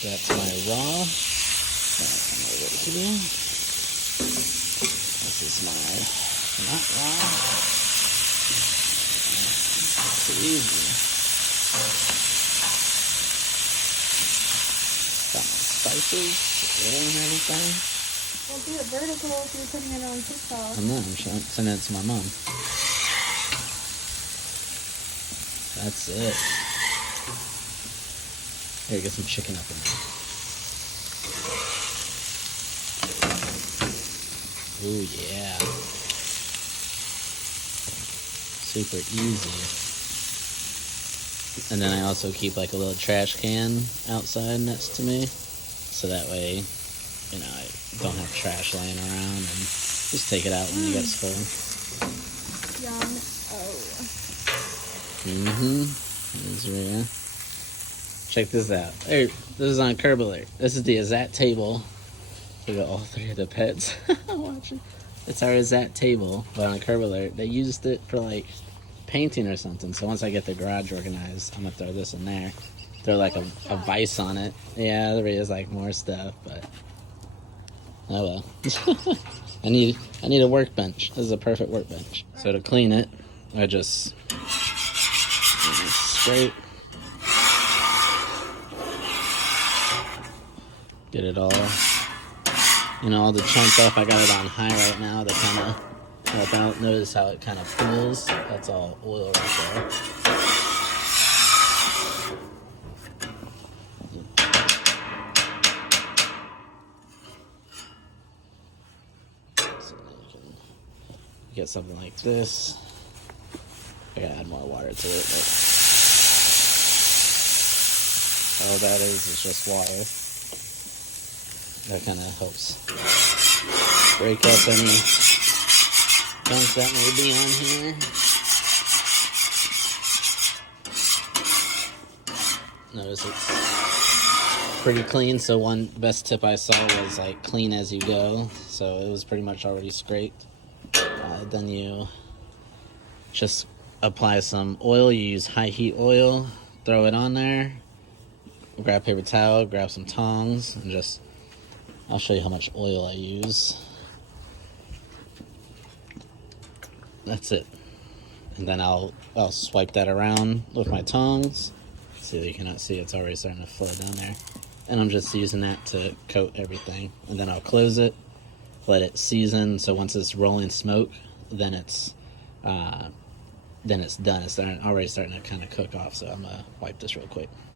So that's my raw. Come over here. This is my not raw. It's easy. Got my spices, oil and everything. Well, do it vertical if you're putting it on TikTok. I'm not. I'm sending it to my mom. That's it. Here, get some chicken up in there. Ooh, yeah. Super easy. And then I also keep like a little trash can outside next to me. So that way, you know, I don't have trash laying around and just take it out when you get full. Yum. Oh. Israel. Check this out. Hey, this is on Curb Alert. This is the exact table. We got all three of the pets watching. It's our exact table, but on Curb Alert, they used it for like painting or something. So once I get the garage organized, I'm gonna throw this in there. Throw like a vise on it. Yeah, there is like more stuff, but oh well. I need a workbench. This is a perfect workbench. So to clean it, I just scrape. Get it all, all the chunk off. I got it on high right now to kind of help out. Notice how it kind of pools. That's all oil right there. So you can get something like this. I gotta add more water to it, but all that is just water. That kind of helps break up any junk that may be on here. Notice it's pretty clean. So one best tip I saw was like clean as you go. So it was pretty much already scraped. Then you just apply some oil. You use high heat oil. Throw it on there. Grab a paper towel. Grab some tongs and just. I'll show you how much oil I use. That's it. And then I'll swipe that around with my tongs. See, you cannot see, it's already starting to flow down there. And I'm just using that to coat everything. And then I'll close it, let it season. So once it's rolling smoke, then it's done. It's already starting to kind of cook off. So I'm gonna wipe this real quick.